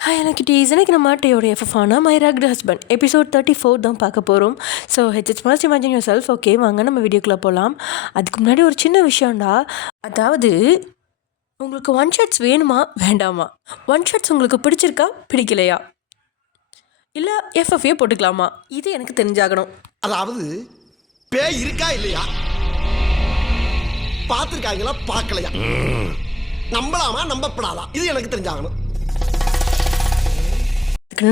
Hi எனக்கு டீஸ் எனக்கு நம்ம டேயோட எஃப்எஃபான மை ரக்டு ஹஸ்பண்ட் எபிசோட் 34 தான் பார்க்க போகிறோம். ஸோ ஹெச்எச் must imagine yourself. Okay வாங்க நம்ம வீடியோக்குள்ளே போகலாம். அதுக்கு முன்னாடி ஒரு சின்ன விஷயம்டா. அதாவது உங்களுக்கு ஒன் ஷர்ட்ஸ் வேணுமா வேண்டாமா? ஒன் ஷர்ட்ஸ் உங்களுக்கு பிடிச்சிருக்கா பிடிக்கலையா? இல்லை எஃப்எஃப்ஏ போட்டுக்கலாமா? இது எனக்கு தெரிஞ்சாகணும். அதாவது பேய் இருக்கா இல்லையா, பார்த்துருக்காங்களா பார்க்கலையா, நம்பலாமா நம்பப்படாதா, இது எனக்கு தெரிஞ்சாகணும்.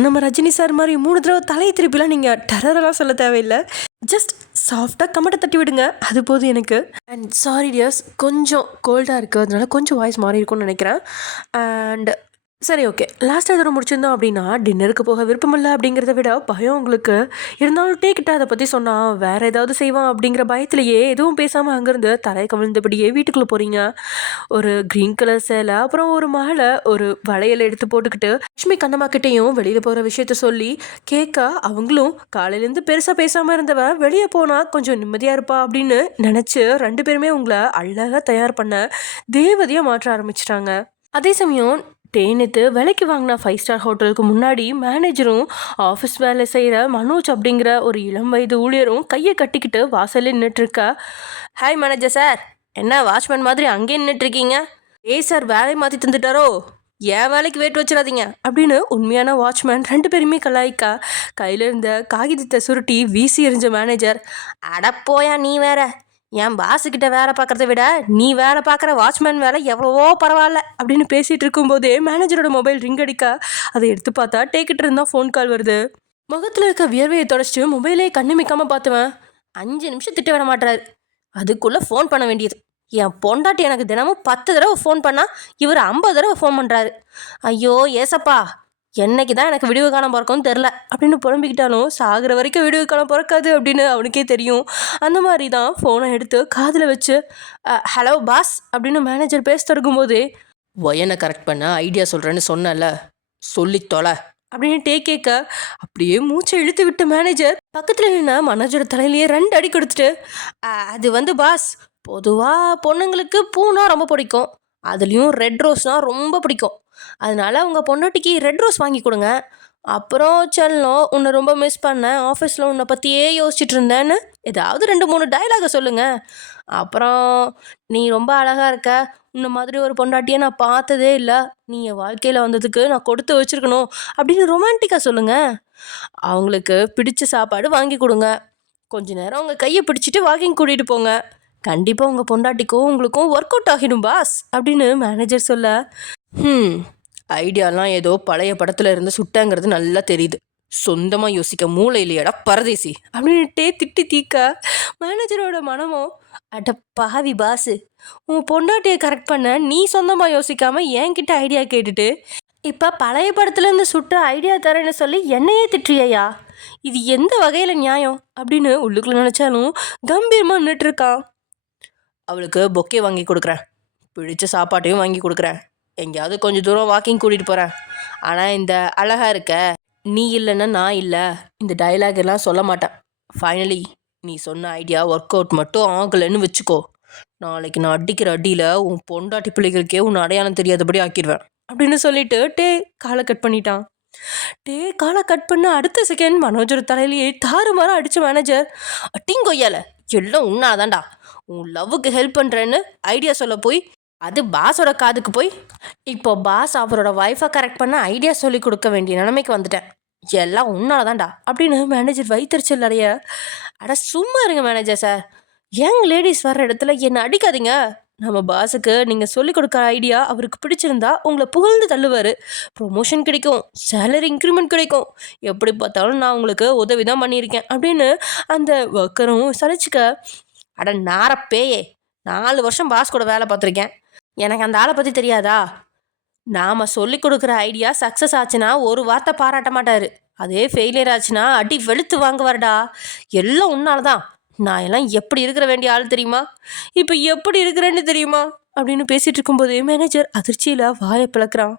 நம்ம ரஜினி சார் மாதிரி 3 தடவை தலையை திருப்பிலாம் நீங்கள் டெரரெல்லாம் சொல்ல தேவையில்லை. ஜஸ்ட் சாஃப்டாக கமெண்ட்டை தட்டி விடுங்க, அது போதும் எனக்கு. அண்ட் சாரி டியர்ஸ், கொஞ்சம் கோல்டாக இருக்குது, அதனால கொஞ்சம் வாய்ஸ் மாறி இருக்கும்னு நினைக்கிறேன். அண்ட் சரி ஓகே, லாஸ்ட்டாக எதோ முடிச்சிருந்தோம் அப்படின்னா, டின்னருக்கு போக விருப்பமில்லை அப்படிங்கிறத விட பயம் உங்களுக்கு இருந்தாலும் டேக்கிட்ட அதை பற்றி சொன்னால் வேறு ஏதாவது செய்வான் அப்படிங்கிற பயத்திலேயே எதுவும் பேசாமல் அங்கேருந்து தலையை கவிழ்ந்தபடியே வீட்டுக்குள்ளே போகிறீங்க. ஒரு க்ரீன் கலர் சேலை, அப்புறம் ஒரு மாலை, ஒரு வளையல் எடுத்து போட்டுக்கிட்டு லட்சுமி கண்ணம்மாக்கிட்டேயும் வெளியில் போகிற விஷயத்த சொல்லி கேட்க, அவங்களும் காலையிலேருந்து பெருசாக பேசாமல் இருந்தவ வெளியே போனால் கொஞ்சம் நிம்மதியாக இருப்பா அப்படின்னு நினச்சி 2 பேருமே உங்களை அழகாக தயார் பண்ண தேவதையாக மாற்ற ஆரம்பிச்சிட்டாங்க. அதே சமயம் தேனித்து விலைக்கு வாங்கின 5 ஸ்டார் ஹோட்டலுக்கு முன்னாடி மேனேஜரும் ஆஃபீஸ் வேலை செய்கிற மனோஜ் அப்படிங்கிற ஒரு இளம் வயது ஊழியரும் கையை கட்டிக்கிட்டு வாசல்ல நின்றுட்டுருக்கா. ஹாய் மேனேஜர் சார், என்ன வாட்ச்மேன் மாதிரி அங்கேயே நின்றுட்டுருக்கீங்க? சார் வேலையை மாற்றி தந்துட்டாரோ, ஏன் வேலைக்கு வெயிட் வச்சிடாதீங்க அப்படின்னு உண்மையான வாட்ச்மேன் 2 பேருமே கலாய்க்கா. கையில் இருந்த காகிதத்தை சுருட்டி வீசி எறிஞ்ச மேனேஜர், அடப்போயா நீ வேற, என் பாஸுக்கிட்ட வேலை பார்க்குறத விட நீ வேலை பார்க்குற வாட்ச்மேன் வேலை எவ்வளவோ பரவாயில்ல அப்படின்னு பேசிகிட்டு இருக்கும்போதே மேனேஜரோட மொபைல் ரிங் அடிக்கா. அதை எடுத்து பார்த்தா டேக்கிட்டு இருந்தால் ஃபோன் கால் வருது. முகத்தில் இருக்க வியர்வையை தொடச்சிட்டு மொபைலே கண்ணுமிக்காமல் பார்த்துவேன். 5 நிமிஷம் திட்ட விட மாட்டாரு, அதுக்குள்ளே ஃபோன் பண்ண வேண்டியது. என் பொண்டாட்டி எனக்கு தினமும் 10 தடவை ஃபோன் பண்ணால் இவர் 50 தடவை ஃபோன் பண்ணுறாரு. ஐயோ ஏசப்பா, என்னைக்கு தான் எனக்கு விடிவு காலம் பிறக்கும்னு தெரில அப்படின்னு புலம்பிக்கிட்டாலும் சாகிற வரைக்கும் விடிவு காலம் பிறக்காது அப்படின்னு அவனுக்கே தெரியும். அந்த மாதிரி தான் ஃபோனை எடுத்து காதில் வச்சு ஹலோ பாஸ் அப்படின்னு மேனேஜர் பேச தொடங்கும்போது, ஒயனை கரெக்ட் பண்ண ஐடியா சொல்கிறேன்னு சொன்னல, சொல்லி தொலை அப்படின்னு கேட்க அப்படியே மூச்சை இழுத்து விட்ட மேனேஜர் பக்கத்தில் நின்று மனோஜோட தலையிலேயே 2 அடி கொடுத்துட்டு, அது பாஸ், பொதுவாக பொண்ணுங்களுக்கு பூனா ரொம்ப பிடிக்கும், அதுலேயும் ரெட் ரோஸ்னால் ரொம்ப பிடிக்கும், அதனால உங்கள் பொண்டாட்டிக்கு ரெட் ரோஸ் வாங்கி கொடுங்க. அப்புறம் செல்லம், உன்னை ரொம்ப மிஸ் பண்ணேன், ஆஃபீஸில் உன்னை பற்றியே யோசிச்சுட்டு இருந்தேன்னு ஏதாவது 2-3 டைலாக சொல்லுங்கள். அப்புறம் நீ ரொம்ப அழகாக இருக்க, உன்னை மாதிரி ஒரு பொண்டாட்டியை நான் பார்த்ததே இல்லை, நீ என் வாழ்க்கையில் வந்ததுக்கு நான் கொடுத்து வச்சுருக்கணும் அப்படின்னு ரொமான்டிக்காக சொல்லுங்கள். அவங்களுக்கு பிடிச்ச சாப்பாடு வாங்கி கொடுங்க. கொஞ்ச நேரம் உங்கள் கையை பிடிச்சிட்டு வாக்கிங் கூட்டிகிட்டு போங்க. கண்டிப்பாக உங்கள் பொண்டாட்டிக்கும் உங்களுக்கும் ஒர்க் அவுட் ஆகிடும் பாஸ் அப்படின்னு மேனேஜர் சொல்ல, ஐடியாலாம் ஏதோ பழைய படத்தில் இருந்து சுட்டங்கிறது நல்லா தெரியுது, சொந்தமாக யோசிக்க மூளை இல்லையடா பரதேசி அப்படின்ட்டே திட்டி தீக்க மேனேஜரோட மனமும், அட பாவி பாஸு, உன் பொண்டாட்டியை கரெக்ட் பண்ண நீ சொந்தமாக யோசிக்காமல் என்கிட்ட ஐடியா கேட்டுட்டு இப்போ பழைய படத்துலேருந்து சுட்ட ஐடியா தரேன்னு சொல்லி என்னையே திட்டுறியா, இது எந்த வகையில் நியாயம் அப்படின்னு உள்ளுக்குள்ளே நினச்சாலும் கம்பீரமாக நின்றுட்டுருக்கான். அவளுக்கு பொக்கே வாங்கி கொடுக்குறேன், பிடிச்ச சாப்பாட்டையும் வாங்கி கொடுக்குறேன், எங்கேயாவது கொஞ்சம் தூரம் வாக்கிங் கூட்டிகிட்டு போகிறேன், ஆனால் இந்த அழகாக இருக்க, நீ இல்லைன்னா நான் இல்லை, இந்த டைலாக் எல்லாம் சொல்ல மாட்டேன். ஃபைனலி நீ சொன்ன ஐடியா ஒர்க் அவுட் மட்டும் ஆகலைன்னு வச்சுக்கோ, நாளைக்கு நான் அடிக்கிற அடியில் உன் பொண்டாட்டி பிள்ளைகளுக்கே உன் அடையாளம் தெரியாதபடி ஆக்கிடுவேன் அப்படின்னு சொல்லிட்டு காலை கட் பண்ணிட்டான். காலை கட் பண்ண அடுத்த செகண்ட் மனோஜர் தலையிலேயே தாறுமாற அடித்த மேனேஜர், அட்டிங்கொய்யால எல்லாம் உன்னாதான்டா, உன் லவ்வுக்கு ஹெல்ப் பண்ணுறேன்னு ஐடியா சொல்ல போய் அது பாஸோட காதுக்கு போய் இப்போ பாஸ் அவரோட ஒய்ஃபை கரெக்ட் பண்ண ஐடியா சொல்லி கொடுக்க வேண்டிய நிலைமைக்கு வந்துட்டேன், எல்லாம் உன்னாலதான்டா அப்படின்னு மேனேஜர் வைத்தறிச்சல் அடைய. அட சும்மா இருங்க மேனேஜர் சார், யங் லேடிஸ் வர்ற இடத்துல என்னை அடிக்காதீங்க. நம்ம பாஸுக்கு நீங்கள் சொல்லிக் கொடுக்குற ஐடியா அவருக்கு பிடிச்சிருந்தா உங்களை புகழ்ந்து தள்ளுவார், ப்ரொமோஷன் கிடைக்கும், சேலரி இன்க்ரிமெண்ட் கிடைக்கும், எப்படி பார்த்தாலும் நான் உங்களுக்கு உதவி தான் பண்ணியிருக்கேன் அப்படின்னு அந்த ஒர்க்கரும் சலிச்சுக்க. அட நாரப்பேயே, 4 வருஷம் பாஸ் கூட வேலை பார்த்துருக்கேன், எனக்கு அந்த ஆளை பற்றி தெரியாதா? நாம் சொல்லி கொடுக்குற ஐடியா சக்ஸஸ் ஆச்சுன்னா ஒரு வார்த்தை பாராட்ட மாட்டார், அதே ஃபெயிலியர் ஆச்சுன்னா அடி வெளுத்து வாங்குவார்டா, எல்லாம் உன்னால தான், நான் எல்லாம் எப்படி இருக்கிற வேண்டிய ஆள் தெரியுமா, இப்போ எப்படி இருக்கிறேன்னு தெரியுமா அப்படின்னு பேசிகிட்டு இருக்கும்போது மேனேஜர் அதிர்ச்சியில் வாயை பிளக்குறான்.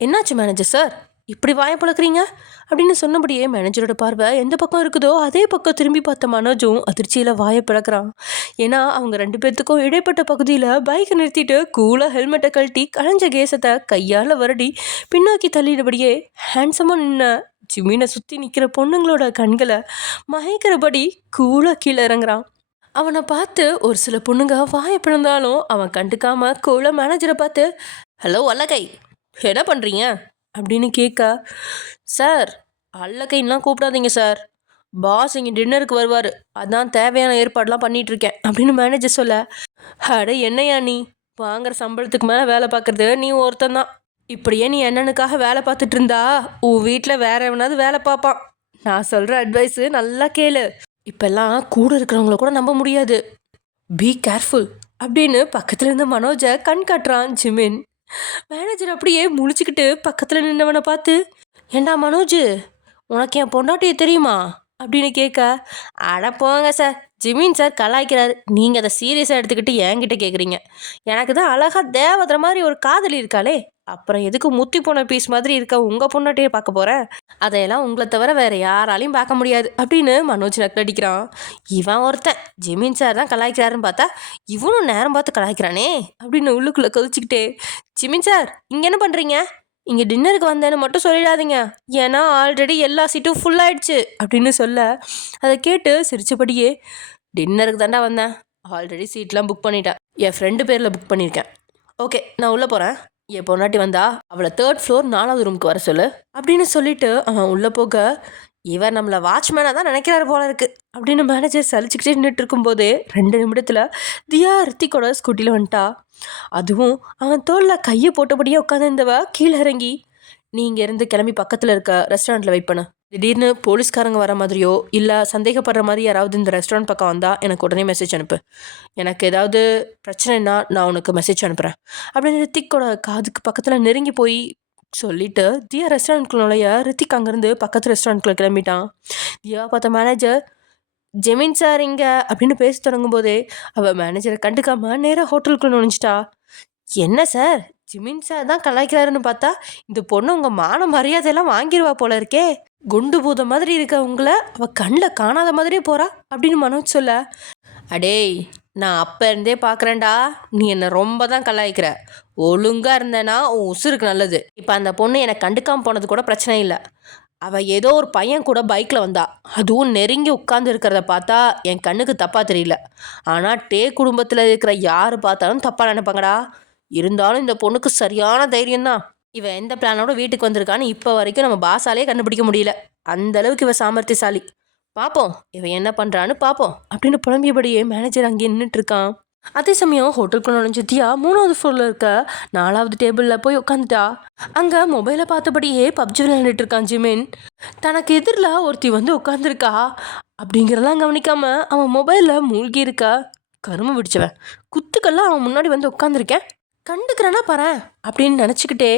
என்னாச்சு மேனேஜர் சார், இப்படி வாயை பழக்கிறீங்க அப்படின்னு சொன்னபடியே மேனேஜரோட பார்வை எந்த பக்கம் இருக்குதோ அதே பக்கம் திரும்பி பார்த்த மனோஜும் அதிர்ச்சியில் வாயை பிளக்கிறான். ஏன்னா அவங்க 2 பேர்த்துக்கும் இடைப்பட்ட பகுதியில் பைக்கை நிறுத்திட்டு கூலாக ஹெல்மெட்டை கழட்டி களைஞ்ச கேசத்தை கையால் வருடி பின்னோக்கி தள்ளிடுபடியே ஹேண்ட்ஸமாக நின்ன ஜிமினை சுற்றி நிற்கிற பொண்ணுங்களோட கண்களை மயக்கிறபடி கூலாக கீழே இறங்குறான். அவனை பார்த்து ஒரு சில பொண்ணுங்க வாயை பிளந்தாலும் அவன் கண்டுக்காம கூலாக மேனேஜரை பார்த்து, ஹலோ அல்லகை, என்ன பண்ணுறீங்க அப்படின்னு கேட்க, சார் அல்லக்கைன்லாம் கூப்பிடாதீங்க சார், பாஸ் இங்கே டின்னருக்கு வருவார், அதான் தேவையான ஏற்பாடெலாம் பண்ணிகிட்ருக்கேன் அப்படின்னு மேனேஜர் சொல்ல, அட என்னையா நீ வாங்குற சம்பளத்துக்கு மேலே வேலை பார்க்குறது நீ ஒருத்தந்தான். இப்படியே நீ என்னனுக்காக வேலை பார்த்துட்டு இருந்தா உன் வீட்டில் வேற எவனாவது வேலை பார்ப்பான். நான் சொல்கிற அட்வைஸு நல்லா கேளு. இப்போல்லாம் கூட இருக்கிறவங்கள கூட நம்ப முடியாது. பி கேர்ஃபுல் அப்படின்னு பக்கத்தில் இருந்த மனோஜை கண் காட்டுறான் ஜிமின். மேனேஜர் அப்படியே முழிச்சுக்கிட்டு பக்கத்தில் நின்னவனை பார்த்து, ஏண்டா மனோஜ், உனக்கு என் பொண்டாட்டியை தெரியுமா அப்படின்னு கேட்க, அட போங்க சார், ஜிமின் சார் கலாய்க்கிறாரு, நீங்கள் அதை சீரியஸாக எடுத்துக்கிட்டு என்கிட்ட கேட்குறீங்க. எனக்கு தான் அழகாக தேவதற மாதிரி ஒரு காதலி இருக்காளே, அப்புறம் எதுக்கு முத்தி போன பீஸ் மாதிரி இருக்க உங்கள் பொண்டாட்டியை பார்க்க போகிறேன், அதையெல்லாம் உங்களை தவிர வேறு யாராலையும் பார்க்க முடியாது அப்படின்னு மனோஜ் நக்கடிக்கிறான். இவன் ஒருத்தன் ஜிமின் சார் தான் கலாய்க்கிறாருன்னு பார்த்தா இவனும் நேரம் பார்த்து கலாய்க்கிறானே அப்படின்னு உள்ளுக்குள்ளே கொதிச்சுக்கிட்டே, ஜிமின் சார் இங்கே என்ன பண்ணுறீங்க, இங்கே டின்னருக்கு வந்தேன்னு மட்டும் சொல்லிடாதீங்க, ஏன்னா ஆல்ரெடி எல்லா சீட்டும் ஃபுல்லாகிடுச்சு அப்படின்னு சொல்ல, அதை கேட்டு சிரிச்சபடியே, டின்னருக்கு தாண்டா வந்தேன், ஆல்ரெடி சீட்லாம் புக் பண்ணிட்டேன், என் ஃப்ரெண்டு பேரில் புக் பண்ணியிருக்கேன், ஓகே நான் உள்ளே போகிறேன், என் பொண்டாட்டி வந்தா அவளை 3rd ஃப்ளோர் 4வது ரூமுக்கு வர சொல்லு அப்படின்னு சொல்லிட்டு அவன் உள்ளே போக, இவர் நம்மளை வாட்ச்மேனாக தான் நினைக்கிறாரு போல இருக்கு அப்படின்னு மேனேஜர் சலிச்சுக்கிட்டே நின்றுட்டு இருக்கும்போதே 2 நிமிடத்தில் தியா ரித்திக்கோட ஸ்கூட்டியில் வந்துட்டா. அதுவும் அவன் தோளில் கையை போட்டபடியே உட்காந்துருந்தவ கீழே இறங்கி, நீ இங்கேருந்து கிளம்பி பக்கத்தில் இருக்க ரெஸ்டாரண்ட்டில் வெயிட் பண்ண, திடீர்னு போலீஸ்காரங்க வர மாதிரியோ இல்லை சந்தேகப்படுற மாதிரி யாராவது இந்த ரெஸ்டாரண்ட் பக்கம் வந்தால் எனக்கு உடனே மெசேஜ் அனுப்பு, எனக்கு ஏதாவது பிரச்சனைனா நான் உனக்கு மெசேஜ் அனுப்புகிறேன் அப்படின்னு ரித்திக்கோட காதுக்கு பக்கத்தில் நெருங்கி போய் சொல்லிட்டு தியா ரெஸ்டாரண்ட்குள்ளே ரித்திக் அங்கேருந்து பக்கத்து ரெஸ்டாரண்ட்குள்ளே கிளம்பிட்டான். தியா பார்த்த மேனேஜர், ஜெமின் சார் இங்கே அப்படின்னு பேச தொடங்கும் போதே அவள் மேனேஜரை கண்டுக்காம நேராக ஹோட்டலுக்குள்ளே நுழைஞ்சிட்டா. என்ன சார், ஜிமின் சார் தான் கலாய்க்கிறாருன்னு பார்த்தா இந்த பொண்ணு உங்கள் மான மரியாதையெல்லாம் வாங்கிடுவா போல இருக்கே, குண்டு பூத மாதிரி இருக்க உங்களை அவள் கண்ணில் காணாத மாதிரியே போகிறா அப்படின்னு மனோஜ் சொல்ல, அடேய் நான் அப்போ இருந்தே பார்க்குறேன்டா, நீ என்னை ரொம்ப தான் கலாய்க்கிற, ஒழுங்காக இருந்தேன்னா உன் உசுருக்கு நல்லது. இப்போ அந்த பொண்ணு என்னை கண்டுக்காமல் போனது கூட பிரச்சனை இல்லை, அவள் ஏதோ ஒரு பையன் கூட பைக்கில் வந்தா, அதுவும் நெருங்கி உட்கார்ந்து இருக்கிறத பார்த்தா என் கண்ணுக்கு தப்பாக தெரியல, ஆனால் குடும்பத்தில் இருக்கிற யார் பார்த்தாலும் தப்பாக நினைப்பாங்கடா, இருந்தாலும் இந்த பொண்ணுக்கு சரியான தைரியம்தான், இவன் எந்த பிளானோட வீட்டுக்கு வந்திருக்கான்னு இப்போ வரைக்கும் நம்ம பாஸாலே கண்டுபிடிக்க முடியல, அந்த அளவுக்கு இவன் சாமர்த்தியசாலி, பார்ப்போம் இவன் என்ன பண்ணுறான்னு பார்ப்போம் அப்படின்னு புலம்பியபடியே மேனேஜர் அங்கே நின்றுட்டு இருக்கான். அதே சமயம் ஹோட்டலுக்குள்ள நுழைஞ்ச தியா 3வது ஃப்ளோரில் இருக்க 4வது டேபிளில் போய் உட்காந்துட்டா. அங்கே மொபைலை பார்த்தபடியே பப்ஜி விளையாண்டுட்டு இருக்கான் ஜிமின். தனக்கு எதிரில் ஒருத்தி வந்து உட்காந்துருக்கா அப்படிங்கிறதெல்லாம் கவனிக்காம அவன் மொபைலில் மூழ்கி இருக்கா. கருமை பிடிச்சவன், குத்துக்கெல்லாம் அவன் முன்னாடி வந்து உட்காந்துருக்கேன், கண்டுக்கிறேன்னா பாரு அப்படின்னு நினச்சிக்கிட்டே,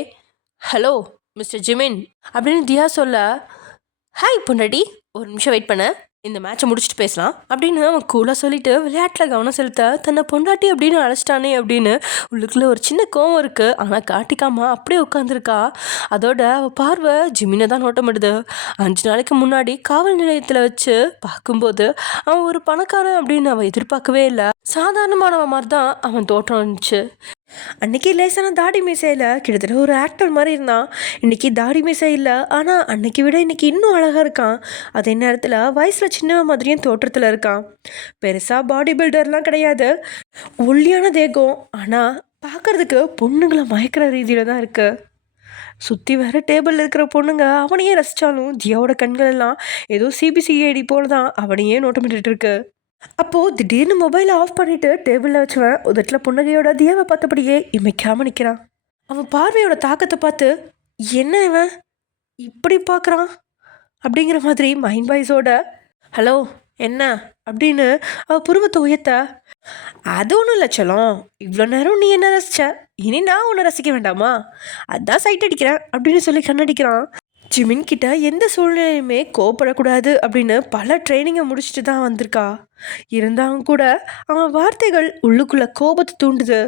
ஹலோ மிஸ்டர் ஜிமின் அப்படின்னு தியா சொல்ல, ஹாய் பொண்டாட்டி, ஒரு நிமிஷம் வெயிட் பண்ண, இந்த மேட்சை முடிச்சுட்டு பேசலாம் அப்படின்னு அவன் கூலாக சொல்லிட்டு விளையாட்டில் கவனம் செலுத்த தன்னை பொண்டாட்டி அப்படின்னு அழைச்சிட்டானே அப்படின்னு உள்ளுக்குள்ளே ஒரு சின்ன கோவம் இருக்குது. ஆனால் காட்டிக்காமல் அப்படியே உட்காந்துருக்கா. அதோட அவள் பார்வை ஜிமினை தான் நோட்டமிடுது. 5 நாளைக்கு முன்னாடி காவல் நிலையத்தில் வச்சு பார்க்கும்போது அவன் ஒரு பணக்காரன் அப்படின்னு அவன் எதிர்பார்க்கவே இல்லை. சாதாரணமானவன் மாதிரி தான் அவன் தோற்றம் இருந்துச்சு. அன்னைக்கு லேசான தாடி மீசை இல்லை, கிட்டத்தட்ட ஒரு ஆக்டர் மாதிரி இருந்தான். இன்னைக்கு தாடி மீசை இல்லை, ஆனால் அன்னைக்கு விட இன்னைக்கு இன்னும் அழகாக இருக்கான். அதே நேரத்தில் வயசில் சின்னவன் மாதிரியும் தோற்றத்தில் இருக்கான். பெருசாக பாடி பில்டர்லாம் கிடையாது, ஒல்லியான தேகம், ஆனால் பார்க்கறதுக்கு பொண்ணுங்களை மயக்கிற ரீதியில் தான் இருக்கு. சுற்றி வேற டேபிளில் இருக்கிற பொண்ணுங்க அவனையே ரசித்தாலும் தியாவோட கண்கள் எல்லாம் ஏதோ சிபிசிஐடி போல தான் அவனையே நோட்டமிட்டு இருக்கு. அப்போது திடீர்னு மொபைலை ஆஃப் பண்ணிவிட்டு டேபிளில் வச்சுவன் உதட்டில் புன்னகையோட தியாவை பார்த்தபடியே இமைக்காமல் நிற்கிறான். அவன் பார்வையோட தாக்கத்தை பார்த்து, என்ன இவன் இப்படி பார்க்குறான் அப்படிங்கிற மாதிரி மைண்ட் வாய்ஸோட, ஹலோ என்ன அப்படின்னு அவள் புருவத்தை உயர்த்த, அது ஒன்றும் இல்லை செல்லம், இவ்வளோ நேரம் நீ என்ன ரசிச்ச, இனி நான் ஒன்று ரசிக்க வேண்டாமா, அதான் சைட் அடிக்கிறேன் அப்படின்னு சொல்லி கண்ணடிக்கிறான். ஜிமின் கிட்ட எந்த சூழ்நிலையுமே கோபப்படக்கூடாது அப்படின்னு பல ட்ரைனிங்கை முடிச்சுட்டு தான் வந்திருக்கா. இருந்தாலும் கூட அவன் வார்த்தைகள் உள்ளுக்குள்ள கோபத்தை தூண்டுது.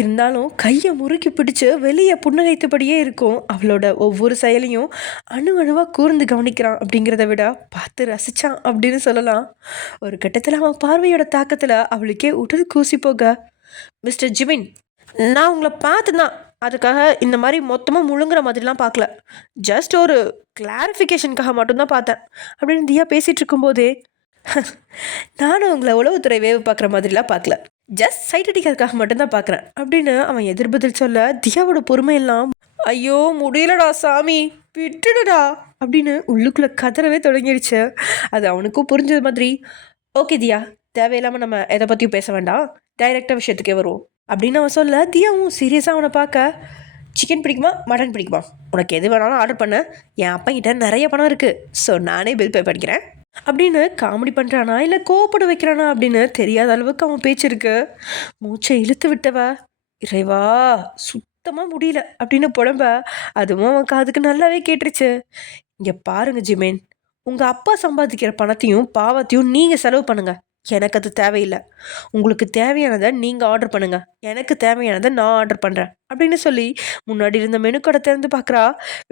இருந்தாலும் கையை முறுக்கி பிடிச்சு வெளியே புன்னகைத்தபடியே இருக்கும். அவளோட ஒவ்வொரு செயலையும் அணுவா கூர்ந்து கவனிக்கிறான் அப்படிங்கிறத விட பார்த்து ரசிச்சான் அப்படின்னு சொல்லலாம். ஒரு கட்டத்தில் அவன் பார்வையோட தாக்கத்தில் அவளுக்கே உடல் கூசி போக, மிஸ்டர் ஜிமின், நான் உங்களை பார்த்து தான் அதுக்காக இந்த மாதிரி மொத்தமாக முழுங்குற மாதிரிலாம் பார்க்கல, ஜஸ்ட் ஒரு கிளாரிஃபிகேஷனுக்காக மட்டும்தான் பார்த்தேன் அப்படின்னு தியா பேசிகிட்டு இருக்கும்போதே, நானும் உங்களை உளவுத்துறை வேவு பார்க்குற மாதிரிலாம் பார்க்கல, ஜஸ்ட் சைட் அடிக்கிறதுக்காக மட்டும்தான் பார்க்குறேன் அப்படின்னு அவன் எதிர்பதில் சொல்ல, தியாவோட பொறுமையெல்லாம் ஐயோ முடியலடா சாமி விட்டுடுடா அப்படின்னு உள்ளுக்குள்ளே கதறவே தொடங்கிடுச்சு. அது அவனுக்கும் புரிஞ்சது மாதிரி, ஓகே தியா, தேவையில்லாமல் நம்ம எதை பற்றியும் பேச வேண்டாம், டைரெக்டாக விஷயத்துக்கே வருவோம் அப்படின்னு அவன் சொல்ல, தியாவும் சீரியஸாக அவனை பார்க்க, சிக்கன் பிடிக்குமா மட்டன் பிடிக்குமா, உனக்கு எது வேணாலும் ஆர்டர் பண்ண, என் அப்பா கிட்ட நிறைய பணம் இருக்குது, ஸோ நானே பில் பே பண்ணிக்கிறேன் அப்படின்னு காமெடி பண்ணுறானா இல்லை கோவப்பட வைக்கிறானா அப்படின்னு தெரியாத அளவுக்கு அவன் பேச்சு இருக்கு. மூச்சை இழுத்து விட்டவ, இறைவா சுத்தமாக முடியல அப்படின்னு புலம்ப, அதுவும் அவன் காதுக்கு நல்லாவே கேட்டுருச்சு. இங்கே பாருங்க ஜிமேன், உங்கள் அப்பா சம்பாதிக்கிற பணத்தையும் பாவத்தையும் நீங்கள் செலவு பண்ணுங்க, எனக்கு அது தேவையில்லை. உங்களுக்கு தேவையானதை நீங்கள் ஆர்டர் பண்ணுங்க, எனக்கு தேவையானதை நான் ஆர்டர் பண்ணுறேன் அப்படின்னு சொல்லி முன்னாடி இருந்த மெனு கடை திறந்து பார்க்குறா.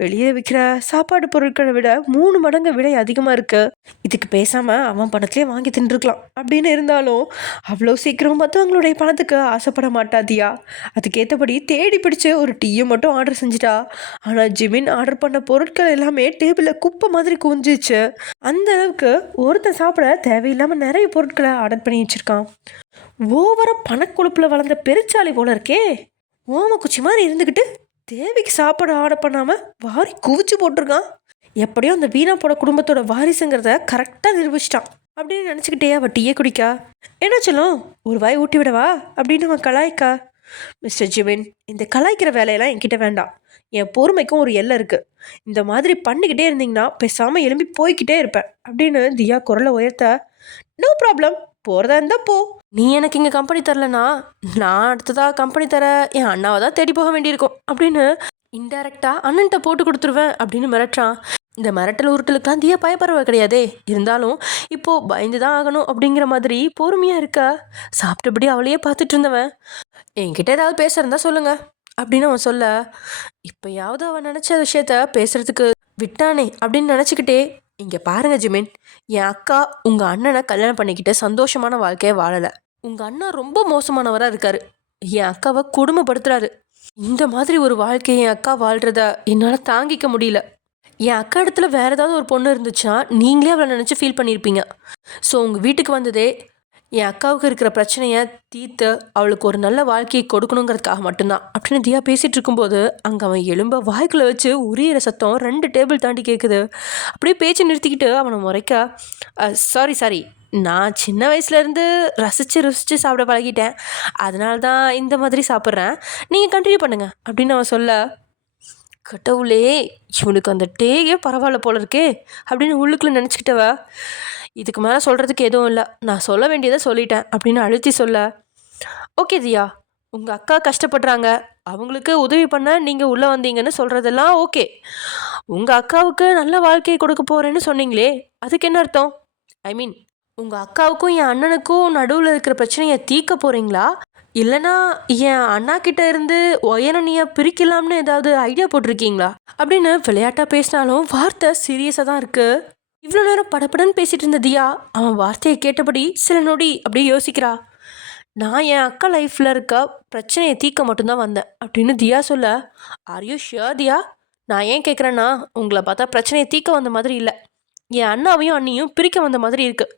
வெளியே விற்கிற சாப்பாடு பொருட்களை விட 3 மடங்கு விலை அதிகமாக இருக்கு. இதுக்கு பேசாமல் அவன் பணத்திலே வாங்கி தின்றுருக்கலாம் அப்படின்னு இருந்தாலும் அவ்வளோ சீக்கிரம் மற்றவங்களுடைய பணத்துக்கு ஆசைப்பட மாட்டாதியா. அதுக்கேற்றபடி தேடி பிடிச்சி ஒரு டீயை மட்டும் ஆர்டர் செஞ்சிட்டா. ஆனால் ஜிமின் ஆர்டர் பண்ண பொருட்கள் எல்லாமே டேபிளில் குப்பை மாதிரி குவிஞ்சிச்சு. அந்த அளவுக்கு ஒருத்தன் சாப்பிட தேவையில்லாமல் நிறைய பொருட்களை ஆர்டர் பண்ணி வச்சுருக்கான். ஓவராக பணக்கொழுப்பில் வளர்ந்த பெருச்சாளி போல இருக்கே, ஓமக்குச்சி மாதிரி இருந்துக்கிட்டு தேவிக்கு சாப்பாடு ஆர்டர் பண்ணாமல் வாரி குவிச்சு போட்டிருக்கான். எப்படியோ அந்த வீணா போட குடும்பத்தோட வாரிசுங்கிறத கரெக்டாக நிரூபிச்சிட்டான் அப்படின்னு நினச்சிக்கிட்டே அவள் டீயே குடிக்கா. என்ன சொல்லும், ஒரு வாய் ஊட்டி விடவா அப்படின்னு அவன் கலாய்க்கா. மிஸ்டர் ஜிமின், இந்த கலாய்க்கிற வேலையெல்லாம் என்கிட்ட வேண்டாம், என் பொறுமைக்கும் ஒரு எல்லை இருக்குது, இந்த மாதிரி பண்ணிக்கிட்டே இருந்தீங்கன்னா பேசாமல் எழும்பி போய்கிட்டே இருப்பேன் அப்படின்னு தியா குரலை உயர்த்த, நோ ப்ராப்ளம், போகிறதா இருந்தால் போ, நீ எனக்கு இங்கே கம்பெனி தரலனா நான் அடுத்ததாக கம்பெனி தர என் அண்ணாவை தான் தேடி போக வேண்டியிருக்கும் அப்படின்னு இன்டெரக்டாக அண்ணன்ட்ட போட்டு கொடுத்துருவேன் அப்படின்னு மிரட்டுறான். இந்த மிரட்டல் உருட்டலுக்கெலாம் தியா பயப்படுறவ கிடையாதே, இருந்தாலும் இப்போது பயந்து தான் ஆகணும் அப்படிங்கிற மாதிரி பொறுமையாக இருக்கா. சாப்பிட்டபடி அவளையே பார்த்துட்டு இருந்தவன், என்கிட்ட ஏதாவது பேசுறதா சொல்லுங்க அப்படின்னு அவன் சொல்ல, இப்போயாவது அவன் நினச்ச விஷயத்த பேசுறதுக்கு விட்டானே அப்படின்னு நினச்சிக்கிட்டே, இங்கே பாருங்க ஜிமின், என் அக்கா உங்கள் அண்ணனை கல்யாணம் பண்ணிக்கிட்டு சந்தோஷமான வாழ்க்கையை வாழலை, உங்கள் அண்ணா ரொம்ப மோசமானவராக இருக்காரு, என் அக்காவை கொடுமைப்படுத்துறாரு, இந்த மாதிரி ஒரு வாழ்க்கையை என் அக்கா வாழ்கிறத என்னால் தாங்கிக்க முடியல. என் அக்கா இடத்துல வேறு ஏதாவது ஒரு பொண்ணு இருந்துச்சா நீங்களே அவளை நினச்சி ஃபீல் பண்ணியிருப்பீங்க. ஸோ உங்கள் வீட்டுக்கு வந்ததே என் அக்காவுக்கு இருக்கிற பிரச்சனையை தீர்த்து அவளுக்கு ஒரு நல்ல வாழ்க்கையை கொடுக்கணுங்கிறதுக்காக மட்டும்தான் அப்படின்னு தியா பேசிகிட்டு இருக்கும்போது அங்கே அவன் எலும்ப வாய்க்குள்ளே வச்சு உரியிற சத்தம் 2 டேபிள் தாண்டி கேட்குது. அப்படியே பேச்சு நிறுத்திக்கிட்டு அவனை முறைக்க, சாரி, நான் சின்ன வயசுலேருந்து ரசித்து சாப்பிட பழகிட்டேன், அதனால தான் இந்த மாதிரி சாப்பிட்றேன், நீங்கள் கண்டினியூ பண்ணுங்க அப்படின்னு அவன் சொல்ல, கடவுளே இவனுக்கு அந்த டேயே பரவாயில்ல போல இருக்கே அப்படின்னு உள்ளுக்குள்ளே நினச்சிக்கிட்டவ, இதுக்கு மேலே சொல்கிறதுக்கு எதுவும் இல்லை, நான் சொல்ல வேண்டியதை சொல்லிட்டேன் அப்படின்னு அழுத்தி சொல்ல, ஓகே தியா, உங்கள் அக்கா கஷ்டப்படுறாங்க, அவங்களுக்கு உதவி பண்ண நீங்கள் உள்ளே வந்தீங்கன்னு சொல்கிறதெல்லாம் ஓகே, உங்கள் அக்காவுக்கு நல்ல வாழ்க்கையை கொடுக்க போகிறேன்னு சொன்னீங்களே அதுக்கு என்ன அர்த்தம்? ஐ மீன், உங்கள் அக்காவுக்கும் என் அண்ணனுக்கும் நடுவில் இருக்கிற பிரச்சனையை தீர்க்க போகிறீங்களா, இல்லைனா என் அண்ணா கிட்ட இருந்து ஒயரணியை பிரிக்கலாம்னு ஏதாவது ஐடியா போட்டிருக்கீங்களா அப்படின்னு விளையாட்டாக பேசினாலும் வார்த்தை சீரியஸாக தான் இருக்குது. இவ்வளோ நேரம் படப்படன்னு பேசிகிட்டு இருந்த தியா அவன் வார்த்தையை கேட்டபடி சில நொடி அப்படியே யோசிக்கிறா. நான் என் அக்கா லைஃப்பில் இருக்க பிரச்சனையை தீர்க்க மட்டும்தான் வந்தேன் அப்படின்னு தியா சொல்ல, ஆர் யூ ஷியோர் தியா? நான் ஏன் கேட்குறேன்னா, உங்களை பார்த்தா பிரச்சனையை தீர்க்க வந்த மாதிரி இல்லை, என் அண்ணாவையும் அண்ணியும் பிரிக்க வந்த மாதிரி இருக்குது,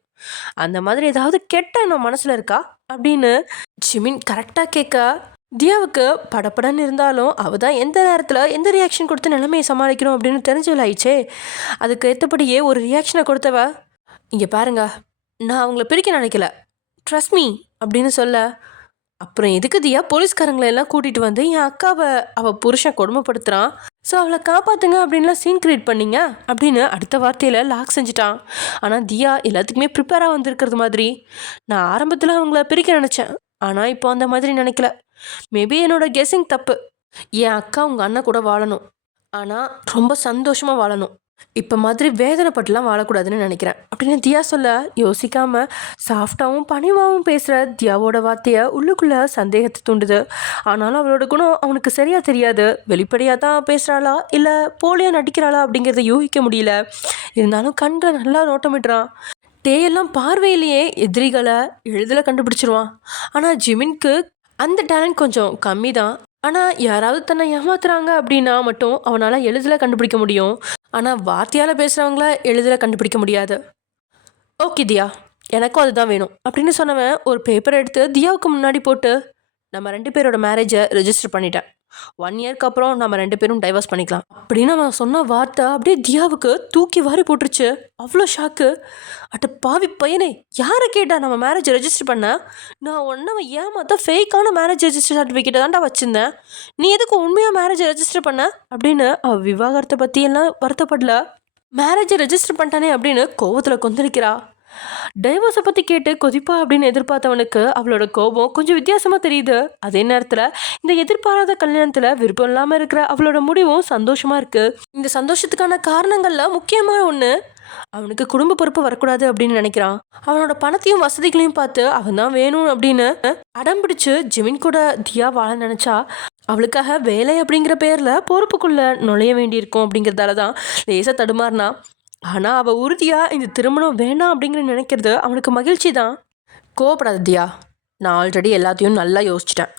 அந்த மாதிரி ஏதாவது கெட்ட எண்ணம் மனசில் இருக்கா அப்படின்னு ஜிமின் கரெக்டாக கேட்க, தியாவுக்கு படப்படன்னு இருந்தாலும் அவள் தான் எந்த நேரத்தில் எந்த ரியாக்ஷன் கொடுத்து நிலைமையை சமாளிக்கணும் அப்படின்னு தெரிஞ்சவளாயிடுச்சே. அதுக்கு ஏற்றபடியே ஒரு ரியாக்ஷனை கொடுத்தவ, இங்கே பாருங்க, நான் அவங்கள பிரிக்க நினைக்கல, ட்ரஸ்ட் மீ அப்படின்னு சொல்ல, அப்புறம் எதுக்கு தியா போலீஸ்காரங்களை எல்லாம் கூட்டிகிட்டு வந்து என் அக்காவை அவள் புருஷன் கொடுமைப்படுத்துகிறான், ஸோ அவளை காப்பாற்றுங்க அப்படின்லாம் சீன் கிரியேட் பண்ணிங்க அப்படின்னு அடுத்த வார்த்தையில் லாக் செஞ்சிட்டான். ஆனால் தியா எல்லாத்துக்குமே ப்ரிப்பேராக வந்திருக்கிறது மாதிரி, நான் ஆரம்பத்தில் அவங்கள பிரிக்க நினச்சேன், ஆனால் இப்போ அந்த மாதிரி நினைக்கல, மேபி என்னோட கெஸ்ஸிங் தப்பு, என் அக்கா உங்கள் அண்ணன் கூட வாழணும், ஆனால் ரொம்ப சந்தோஷமாக வாழணும், இப்போ மாதிரி வேதனைப்பட்டுலாம் வாழக்கூடாதுன்னு நினைக்கிறேன் அப்படின்னு தியா சொல்ல யோசிக்காமல் சாஃப்டாகவும் பணிவாகவும் பேசுகிற தியாவோட வார்த்தையை உள்ளுக்குள்ளே சந்தேகத்தை தூண்டுது. ஆனாலும் அவளோட குணம் அவனுக்கு சரியாக தெரியாது. வெளிப்படையாக தான் பேசுகிறாளா இல்லை போலியாக நடிக்கிறாளா அப்படிங்கிறத யூகிக்க முடியல. இருந்தாலும் கண்களை நல்லா நோட்டமிடுறான். டேயெல்லாம் பார்வையிலேயே எதிரிகளை எளிதில் கண்டுபிடிச்சிருவான். ஆனால் ஜிமின்க்கு அந்த டேலண்ட் கொஞ்சம் கம்மி தான். ஆனால் யாராவது தன்னை ஏமாத்துறாங்க அப்படின்னா மட்டும் அவனால் எளிதில் கண்டுபிடிக்க முடியும். ஆனால் வார்த்தையால் பேசுகிறவங்கள எளிதில் கண்டுபிடிக்க முடியாது. ஓகே தியா, எனக்கும் அதுதான் வேணும் அப்படின்னு சொன்னவன் ஒரு பேப்பர் எடுத்து தியாவுக்கு முன்னாடி போட்டு, நம்ம 2 பேரோட மேரேஜை ரெஜிஸ்டர் பண்ணிட்டேன். 1 இயர்க்கு அப்புறம் நம்ம 2 பேரும் டைவர்ஸ் பண்ணிக்கலாம் அப்படின்னு அவன் சொன்ன வார்த்தை அப்படியே தியாவுக்கு தூக்கி வாரி போட்டுருச்சு. அவ்வளோ ஷாக்கு. அட்ட பாவி பையனே, யாரை கேட்டா நம்ம மேரேஜ் ரெஜிஸ்டர் பண்ண? நான் ஒன்றை ஏமாத்த ஃபேக்கான மேரேஜ் ரெஜிஸ்டர் சர்டிஃபிகேட்டை தான்டா வச்சுருந்தேன். நீ எதுக்கு உண்மையாக மேரேஜ் ரெஜிஸ்டர் பண்ண அப்படின்னு அவள் விவாகரத்தை பற்றியெல்லாம் வருத்தப்படல. மேரேஜை ரெஜிஸ்டர் பண்ணிட்டானே அப்படின்னு கோவத்தில் கொந்தளிக்கிறா. டைவோர்ஸை பற்றி கேட்டு கொதிப்பா அப்படின்னு எதிர்பார்த்தவனுக்கு அவளோட கோபம் கொஞ்சம் வித்தியாசமாக தெரியுது. அதே நேரத்தில் இந்த எதிர்பாராத கல்யாணத்தில் விருப்பம் இல்லாமல் இருக்கிற அவளோட முடிவும் சந்தோஷமாக இருக்குது. இந்த சந்தோஷத்துக்கான காரணங்களில் முக்கியமான ஒன்று, அவனுக்கு குடும்ப பொறுப்பு வரக்கூடாது அப்படின்னு நினைக்கிறான். அவனோட பணத்தையும் வசதிகளையும் பார்த்து அவன் தான் வேணும் அப்படின்னு அடம்பிடிச்சு ஜிமின் கூட தியா வாழ நினச்சா அவளுக்காக வேலை அப்படிங்கிற பேரில் பொறுப்புக்குள்ளே நுழைய வேண்டியிருக்கும். அப்படிங்கிறதால தான் லேசாக தடுமாறினா. ஆனால் அவள் உறுதியாக இந்த திருமணம் வேணாம் அப்படிங்கிற நினைக்கிறது அவனுக்கு மகிழ்ச்சி தான். கோவப்படாத தியா, நான் ஆல்ரெடி எல்லாத்தையும் நல்லா யோசிச்சிட்டேன்.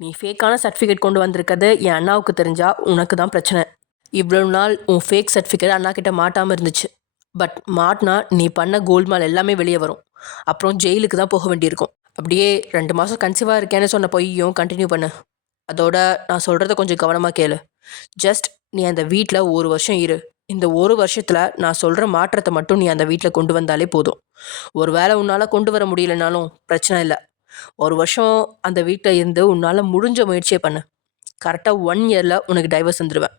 நீ ஃபேக்கான சர்டிஃபிகேட் கொண்டு வந்திருக்கிறது என் அண்ணாவுக்கு தெரிஞ்சால் உனக்கு தான் பிரச்சனை. இவ்வளோ நாள் உன் ஃபேக் சர்டிஃபிகேட் அண்ணா கிட்ட மாட்டாமல் இருந்துச்சு. பட் மாட்டினா நீ பண்ண கோல்மால் எல்லாமே வெளியே வரும். அப்புறம் ஜெயிலுக்கு தான் போக வேண்டியிருக்கும். அப்படியே 2 மாதம் கன்சீவாக இருக்கேன்னு சொன்ன பொய்யும் கண்டினியூ பண்ணு. அதோட நான் சொல்கிறத கொஞ்சம் கவனமாக கேளு. ஜஸ்ட் நீ அந்த வீட்டில் 1 வருஷம் இரு. இந்த 1 வருஷத்தில் நான் சொல்கிற மாற்றத்தை மட்டும் நீ அந்த வீட்டில் கொண்டு வந்தாலே போதும். ஒரு வேளை உன்னால் கொண்டு வர முடியலனாலும் பிரச்சனை இல்லை. 1 வருஷம் அந்த வீட்டில் இருந்து உன்னால் முடிஞ்ச முயற்சியை பண்ணு. கரெக்டாக 1 இயரில் உனக்கு டைவர்ஸ் வந்துடுவேன்.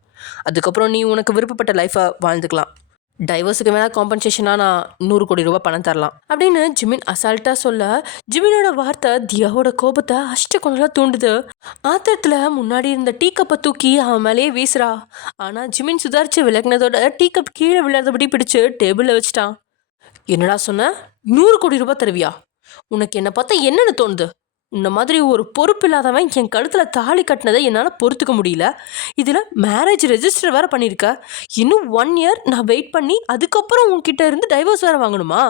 அதுக்கப்புறம் நீ உனக்கு விருப்பப்பட்ட லைஃப்பை வாழ்ந்துக்கலாம். டைவர்ஸுக்கு வேணால் காம்பன்சேஷனாக நான் 100 கோடி ரூபாய் பணம் தரலாம் அப்படின்னு ஜிமின் அசால்ட்டாக சொல்ல, ஜிமினோட வார்த்தை தியாவோட கோபத்தை அஷ்டகோணலாக தூண்டுது. ஆத்திரத்தில் முன்னாடி இருந்த டீ கப்பை தூக்கி அவன் மேலேயே வீசுறா. ஆனால் ஜிமின் சுதாரிச்சு விலகினதோட டீ கப் கீழே விழாதபடி பிடிச்சு டேபிளில் வச்சுட்டான். என்னடா சொன்ன? 100 கோடி ரூபாய் தருவியா? உனக்கு என்னை பார்த்தா என்னென்னு தோணுது? உன்ன மாதிரி ஒரு பொறுப்பு இல்லாதவன் என் கழுத்தில் தாலி கட்டினதை என்னால் பொறுத்துக்க முடியல. இதில் மேரேஜ் ரெஜிஸ்டர் வேறு பண்ணியிருக்க. இன்னும் 1 இயர் நான் வெயிட் பண்ணி அதுக்கப்புறம் உன்கிட்ட இருந்து டைவர்ஸ் வேறு வாங்கணுமா?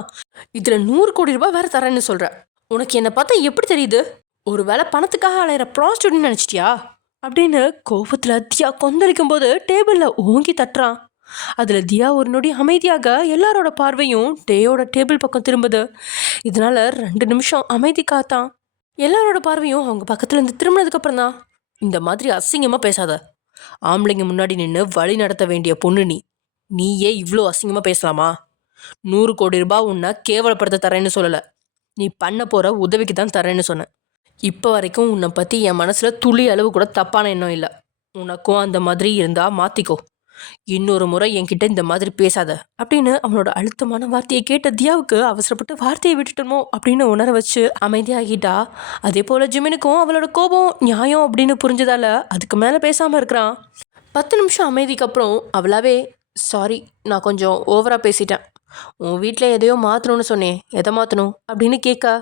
இதில் 100 கோடி ரூபாய் வேறு தரேன்னு சொல்கிறேன். உனக்கு என்னை பார்த்தா எப்படி தெரியுது? ஒரு வேளை பணத்துக்காக அலையிற ப்ராஸ்டியூட்னு நினச்சிட்டியா அப்படின்னு கோபத்தில் தியா கொந்தளிக்கும் போது டேபிளில் ஓங்கி தட்டுறான். அதில் தியா ஒரு நொடி அமைதியாக எல்லாரோட பார்வையும் டேயோட டேபிள் பக்கம் திரும்புது. இதனால் 2 நிமிஷம் அமைதி காத்தான். எல்லாரோட பார்வையும் அவங்க பக்கத்தில் இருந்து திரும்பினதுக்கப்புறம் தான், இந்த மாதிரி அசிங்கமாக பேசாத. ஆம்பளைங்க முன்னாடி நின்று வழி நடத்த வேண்டிய பொண்ணு நீயே இவ்வளோ அசிங்கமாக பேசலாமா? 100 கோடி ரூபாய் உன்னை கேவலப்படுத்த தரேன்னு சொல்லலை. நீ பண்ண போகிற உதவிக்கு தான் தரேன்னு சொன்னேன். இப்போ வரைக்கும் உன்னை பற்றி என் மனசில் துளி அளவு கூட தப்பான எண்ணம் இல்லை. உனக்கும் அந்த மாதிரி இருந்தால் மாற்றிக்கோ. இன்னொரு முறை என்கிட்ட இந்த மாதிரி பேசாத அப்படின்னு அவனோட அழுத்தமான வார்த்தையை கேட்ட தியாவுக்கு அவசரப்பட்டு வார்த்தையை விட்டுட்டோமோ அப்படின்னு உணர வச்சு அமைதியாகிட்டா. அதே போல் ஜிமினுக்கும் அவளோட கோபம் நியாயம் அப்படின்னு புரிஞ்சதால அதுக்கு மேலே பேசாமல் இருக்கிறான். 10 நிமிஷம் அமைதிக்கு அப்புறம் அவளாவே, சாரி, நான் கொஞ்சம் ஓவராக பேசிட்டேன். உன் வீட்டில் எதையோ மாற்றணும்னு சொன்னேன், எதை மாற்றணும் அப்படின்னு கேட்க,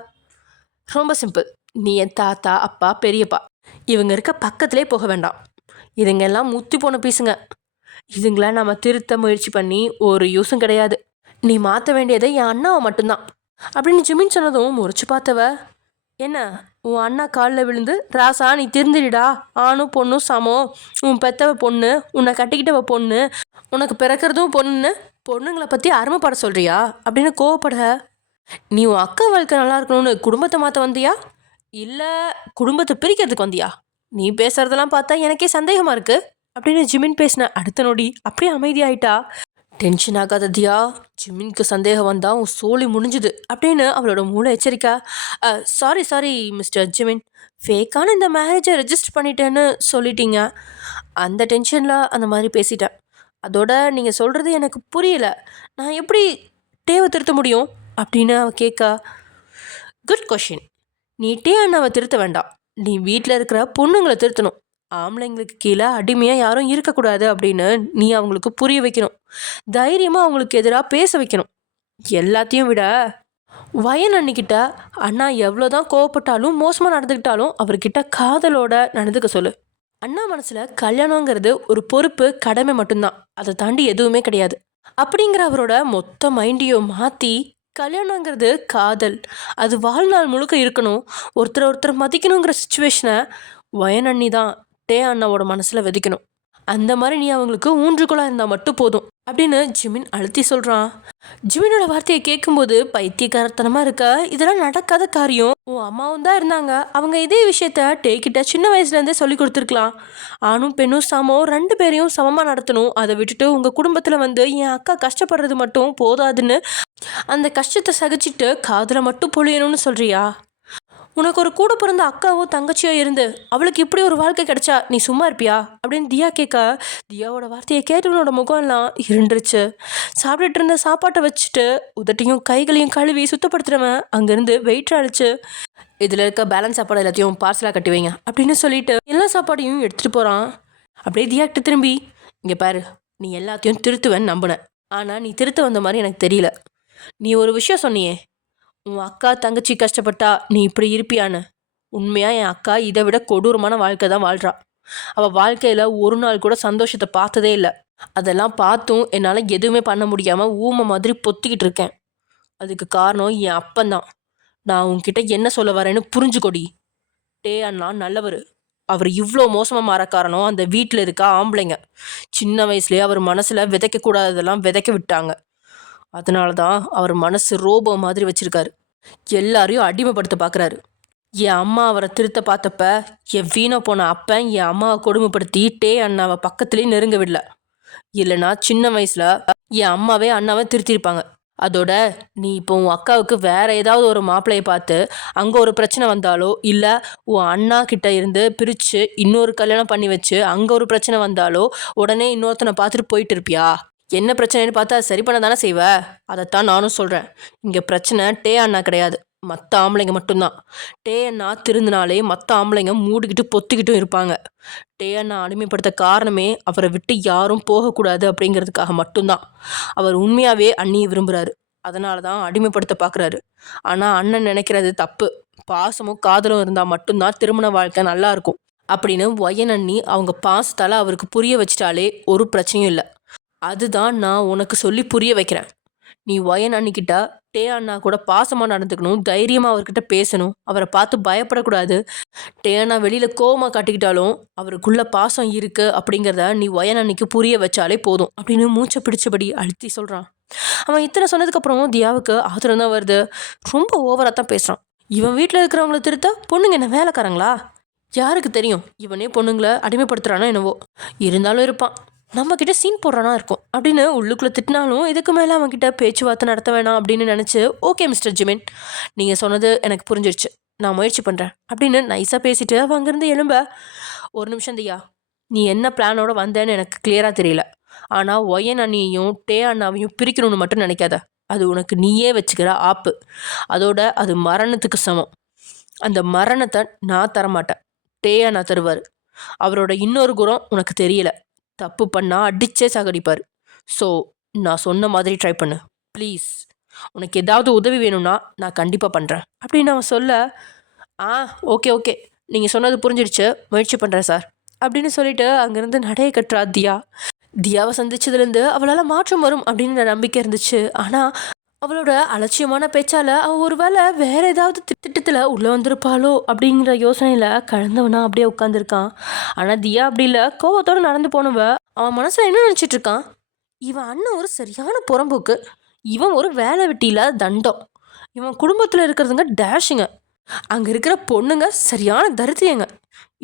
ரொம்ப சிம்பிள். நீ என் தாத்தா, அப்பா, பெரியப்பா இவங்க இருக்க பக்கத்திலே போக வேண்டாம். இதுங்க எல்லாம் முத்தி போன பீஸுங்க. இதுங்கள நம்ம திருத்த முயற்சி பண்ணி ஒரு யூஸும் கிடையாது. நீ மாற்ற வேண்டியது என் அண்ணாவை மட்டும்தான் அப்படின்னு ஜிமின் சொன்னதும் முறைச்சு பார்த்தவ, என்ன உன் அண்ணா காலில் விழுந்து, ராசா நீ திருந்திடா, ஆணும் பொண்ணும் சமம், உன் பெத்தவ பொண்ணு, உன்னை கட்டிக்கிட்டவ பொண்ணு, உனக்கு பிறக்கிறதும் பொண்ணுன்னு பொண்ணுங்களை பற்றி அருமைப்பட சொல்கிறியா அப்படின்னு கோவப்பட, நீ உன் அக்கா வாழ்க்கை நல்லா இருக்கணும்னு குடும்பத்தை மாற்ற வந்தியா இல்லை குடும்பத்தை பிரிக்கிறதுக்கு வந்தியா? நீ பேசுகிறதெல்லாம் பார்த்தா எனக்கே சந்தேகமாக இருக்குது அப்படின்னு ஜிமின் பேசின அடுத்த நொடி அப்படியே அமைதியாயிட்டா. டென்ஷன் ஆகாத தியா, ஜிமின்க்கு சந்தேகம் வந்தால் உன் சோழி முடிஞ்சுது அப்படின்னு அவளோட மூளை எச்சரிக்கா. சாரி மிஸ்டர் ஜிமின், ஃபேக்கான இந்த மேரேஜை ரெஜிஸ்டர் பண்ணிட்டேன்னு சொல்லிட்டீங்க. அந்த டென்ஷனில் அந்த மாதிரி பேசிட்டேன். அதோட நீங்கள் சொல்கிறது எனக்கு புரியல. நான் எப்படி டேவை திருத்த முடியும் அப்படின்னு அவ கேட்க, குட் கொஷின். நீ டே அண்ணாவை திருத்த வேண்டாம். நீ வீட்டில் இருக்கிற பொண்ணுங்களை திருத்தணும். ஆம்பளைங்களுக்கு கீழே அடிமையாக யாரும் இருக்கக்கூடாது அப்படின்னு நீ அவங்களுக்கு புரிய வைக்கணும். தைரியமாக அவங்களுக்கு எதிராக பேச வைக்கணும். எல்லாத்தையும் விட வயன் அண்ணிக்கிட்ட அண்ணா எவ்வளோதான் கோவப்பட்டாலும் மோசமாக நடந்துக்கிட்டாலும் அவர்கிட்ட காதலோட நடந்துக்க சொல்லு. அண்ணா மனசில் கல்யாணங்கிறது ஒரு பொறுப்பு, கடமை மட்டும்தான், அதை தாண்டி எதுவுமே கிடையாது அப்படிங்கிற அவரோட மொத்த மைண்டையும் மாற்றி கல்யாணங்கிறது காதல், அது வாழ்நாள் முழுக்க இருக்கணும், ஒருத்தர் மதிக்கணுங்கிற சுச்சுவேஷனை வயன் அண்ணி தான் டே அண்ணாவோட மனசில் விதைக்கணும். அந்த மாதிரி நீ அவங்களுக்கு ஊன்றுகோலாக இருந்தால் மட்டும் போதும் அப்படின்னு ஜிமின் அழுத்தி சொல்கிறான். ஜிமினோட வார்த்தையை கேட்கும்போது பைத்தியக்காரத்தனமாக இருக்க, இதெல்லாம் நடக்காத காரியம், உன் அம்மாவும் தான் இருந்தாங்க, அவங்க இதே விஷயத்த டேக்கிட்ட சின்ன வயசுலேருந்தே சொல்லி கொடுத்துருக்கலாம். ஆணும் பெண்ணும் சமம், 2 பேரையும் சமமாக நடத்தணும், அதை விட்டுட்டு உங்கள் குடும்பத்தில் வந்து என் அக்கா கஷ்டப்படுறது மட்டும் போதாதுன்னு அந்த கஷ்டத்தை சகிச்சுட்டு காதில் மட்டும் பொழியணும்னு சொல்கிறியா? உனக்கு ஒரு கூட பிறந்த அக்காவோ தங்கச்சியோ இருந்து அவளுக்கு இப்படி ஒரு வாழ்க்கை கிடைச்சா நீ சும்மா இருப்பியா அப்படின்னு தியா கேட்க, தியாவோட வார்த்தையை கேட்டவனோட முகம் எல்லாம் இருந்துருச்சு. சாப்பிட்டுட்டு இருந்த சாப்பாட்டை வச்சுட்டு உதட்டையும் கைகளையும் கழுவி சுத்தப்படுத்துறவன் அங்கேருந்து வெயிட் அழிச்சு, இதில் இருக்க பேலன்ஸ் சாப்பாடு எல்லாத்தையும் பார்சலாக கட்டி வைங்க அப்படின்னு சொல்லிட்டு எல்லா சாப்பாடையும் எடுத்துகிட்டு போகிறான். அப்படியே தியாக்கிட்ட திரும்பி, இங்கே பாரு, நீ எல்லாத்தையும் திருத்துவேன்னு நம்பினேன், ஆனால் நீ திருத்த வந்த மாதிரி எனக்கு தெரியல. நீ ஒரு விஷயம் சொன்னியே, உன் அக்கா தங்கச்சி கஷ்டப்பட்டா நீ இப்படி இருப்பியான்னு. உண்மையாக என் அக்கா இதை விட கொடூரமான வாழ்க்கை தான் வாழ்கிறா. அவள் வாழ்க்கையில் ஒரு நாள் கூட சந்தோஷத்தை பார்த்ததே இல்லை. அதெல்லாம் பார்த்தும் என்னால் எதுவுமே பண்ண முடியாமல் ஊமை மாதிரி பொத்திக்கிட்டு இருக்கேன். அதுக்கு காரணம் என் அப்பந்தான். நான் உன்கிட்ட என்ன சொல்ல வரேன்னு புரிஞ்சுக்கொடி. டே அண்ணா நல்லவர். அவர் இவ்வளோ மோசமாக மாற காரணம் அந்த வீட்டில் இருக்க ஆம்பளைங்க. சின்ன வயசுலேயே அவர் மனசில் விதைக்கக்கூடாததெல்லாம் விதைக்க விட்டாங்க. அதனால தான் அவர் மனசு ரோபோ மாதிரி வச்சுருக்காரு. எல்லாரையும் அடிமைப்படுத்த பார்க்குறாரு. என் அம்மா அவரை திருத்த பார்த்தப்ப என் வீணா போன அப்பன் என் அம்மாவை கொடுமைப்படுத்தி டே அண்ணாவை பக்கத்துலேயும் நெருங்க விடல. இல்லைனா சின்ன வயசில் என் அம்மாவே அண்ணாவை திருத்திருப்பாங்க. அதோட நீ இப்போ உன் அக்காவுக்கு வேற ஏதாவது ஒரு மாப்பிள்ளையை பார்த்து அங்கே ஒரு பிரச்சனை வந்தாலோ, இல்லை உன் அண்ணா கிட்ட இருந்து பிரித்து இன்னொரு கல்யாணம் பண்ணி வச்சு அங்கே ஒரு பிரச்சனை வந்தாலோ உடனே இன்னொருத்தனை பார்த்துட்டு போயிட்டு இருப்பியா? என்ன பிரச்சனைன்னு பார்த்தா சரி பண்ண தானே செய்வ. அதைத்தான் நானும் சொல்கிறேன். இங்கே பிரச்சனை டே அண்ணா கிடையாது, மற்ற ஆம்பளைங்க மட்டும்தான். டே அண்ணா திருந்தினாலே மற்ற ஆம்பளைங்க மூடிக்கிட்டு பொத்திக்கிட்டும் இருப்பாங்க. டே அண்ணா அடிமைப்படுத்த காரணமே அவரை விட்டு யாரும் போகக்கூடாது அப்படிங்கிறதுக்காக மட்டும்தான். அவர் உண்மையாகவே அண்ணியை விரும்புகிறாரு, அதனால தான் அடிமைப்படுத்த பார்க்குறாரு. ஆனால் அண்ணன் நினைக்கிறது தப்பு. பாசமும் காதலும் இருந்தால் மட்டும்தான் திருமண வாழ்க்கை நல்லாயிருக்கும் அப்படின்னு வயன் அண்ணி அவங்க பாசத்தால் அவருக்கு புரிய வச்சிட்டாலே ஒரு பிரச்சனையும் இல்லை. அதுதான் நான் உனக்கு சொல்லி புரிய வைக்கிறேன். நீ வயன் அண்ணிக்கிட்ட டே அண்ணா கூட பாசமாக நடந்துக்கணும், தைரியமாக அவர்கிட்ட பேசணும், அவரை பார்த்து பயப்படக்கூடாது. டே அண்ணா வெளியில் கோவமாக காட்டிக்கிட்டாலும் அவருக்குள்ள பாசம் இருக்கு அப்படிங்கிறத நீ வயன் அண்ணிக்கு புரிய வச்சாலே போதும் அப்படின்னு மூச்சை பிடிச்சபடி அழுத்தி சொல்கிறான். அவன் இத்தனை சொன்னதுக்கப்புறம் தியாவுக்கு ஆத்திரம் தான் வருது. ரொம்ப ஓவராக தான் பேசுகிறான். இவன் வீட்டில் இருக்கிறவங்கள திருத்த பொண்ணுங்க என்ன வேலைக்காரங்களா? யாருக்கு தெரியும் இவனே பொண்ணுங்களை அடிமைப்படுத்துகிறானோ என்னவோ. இருந்தாலும் இருப்பான், நம்மக்கிட்ட சீன் போடுறானா இருக்கும் அப்படின்னு உள்ளுக்குள்ளே திட்டினாலும் இதுக்கு மேலே அவன்கிட்ட பேச்சுவார்த்தை நடத்த வேணாம் அப்படின்னு நினச்சி, ஓகே மிஸ்டர் ஜிமின், நீங்கள் சொன்னது எனக்கு புரிஞ்சிருச்சு, நான் முயற்சி பண்ணுறேன் அப்படின்னு நைஸாக பேசிட்டு அவன் அங்கேருந்து எழும்ப. ஒரு நிமிஷம் தியா, நீ என்ன பிளானோட வந்தேன்னு எனக்கு கிளியராக தெரியல. ஆனால் ஒயன் அண்ணியையும் டே அண்ணாவையும் பிரிக்கணும்னு மட்டும் நினைக்காத. அது உனக்கு நீயே வச்சுக்கிற ஆப்பு. அதோட அது மரணத்துக்கு சமம். அந்த மரணத்தை நான் தரமாட்டேன், டே அண்ணா தருவார். அவரோட இன்னொரு குணம் உனக்கு தெரியல, தப்பு பண்ணால் அடிச்சே சாகடிப்பார். ஸோ நான் சொன்ன மாதிரி ட்ரை பண்ணு ப்ளீஸ். உனக்கு ஏதாவது உதவி வேணும்னா நான் கண்டிப்பாக பண்ணுறேன் அப்படின்னு அவன் சொல்ல, ஓகே ஓகே, நீங்கள் சொன்னது புரிஞ்சிடுச்சு, முயற்சி பண்ணுறேன் சார் அப்படின்னு சொல்லிட்டு அங்கேருந்து நடைய கட்டுறா தியா. தியாவை சந்திச்சதுலேருந்து அவளால் மாற்றம் வரும் அப்படின்னு நம்பிக்கை இருந்துச்சு. ஆனால் அவளோட அலட்சியமான பேச்சால் அவள் ஒரு வேளை வேறு ஏதாவது திட்டத்தில் உள்ளே வந்திருப்பாளோ அப்படிங்கிற யோசனையில் கலந்தவனா அப்படியே உட்காந்துருக்கான். ஆனால் தியா அப்படி இல்லை, கோவத்தோடு நடந்து போனவ அவன் மனசில் என்ன நினச்சிட்டு இருக்கான், இவன் அண்ணன் ஒரு சரியான புறம்போக்கு, இவன் ஒரு வேலை வெட்டியில் தண்டம், இவன் குடும்பத்தில் இருக்கிறதுங்க டேஷுங்க, அங்கே இருக்கிற பொண்ணுங்க சரியான தரித்திரியங்க,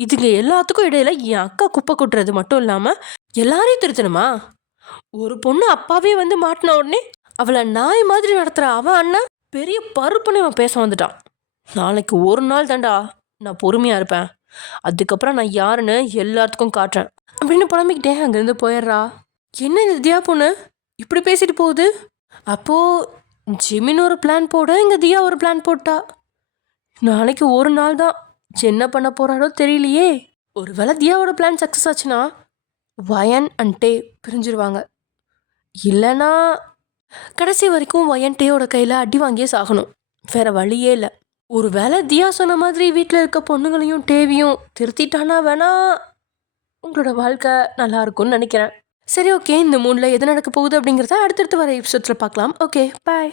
இதுங்க எல்லாத்துக்கும் இடையில என் அக்கா குப்பை கொட்டுறது மட்டும் இல்லாமல் எல்லாரையும் திருத்தணுமா? ஒரு பொண்ணு அப்பாவே வந்து மாட்டின உடனே அவளை நாய் மாதிரி நடத்துகிற அவன் அண்ணன் பெரிய பருப்புன்னு அவன் பேச வந்துட்டான். நாளைக்கு ஒரு நாள் தாண்டா நான் பொறுமையாக இருப்பேன், அதுக்கப்புறம் நான் யாருன்னு எல்லாத்துக்கும் காட்டுறேன் அப்படின்னு புலம்பிக்கிட்டே அங்கேருந்து போயிடுறா. என்ன இந்த தியா பொண்ணு இப்படி பேசிட்டு போகுது? அப்போது ஜிமின் ஒரு பிளான் போட இங்கே தியா ஒரு பிளான் போட்டா. நாளைக்கு ஒரு நாள் தான், என்ன பண்ண போகிறாரோ தெரியலையே. ஒருவேளை தியாவோட பிளான் சக்ஸஸ் ஆச்சுன்னா வயன் அண்ட் டே பிரிஞ்சிருவாங்க. இல்லைன்னா கடைசி வரைக்கும் வயன் டேயோட கையில் அடி வாங்கியே சாகணும். வேற வழியே இல்லை. ஒருவேளை தியா சொன்ன மாதிரி வீட்டில் இருக்க பொண்ணுங்களையும் டேவியும் திருத்திட்டானா வேணா உங்களோட வாழ்க்கை நல்லா இருக்கும்னு நினைக்கிறேன். சரி, ஓகே. இந்த 3ல் எது நடக்க போகுது அப்படிங்கிறத அடுத்தடுத்து வர எபிசோட்ஸில் பார்க்கலாம். ஓகே, பாய்.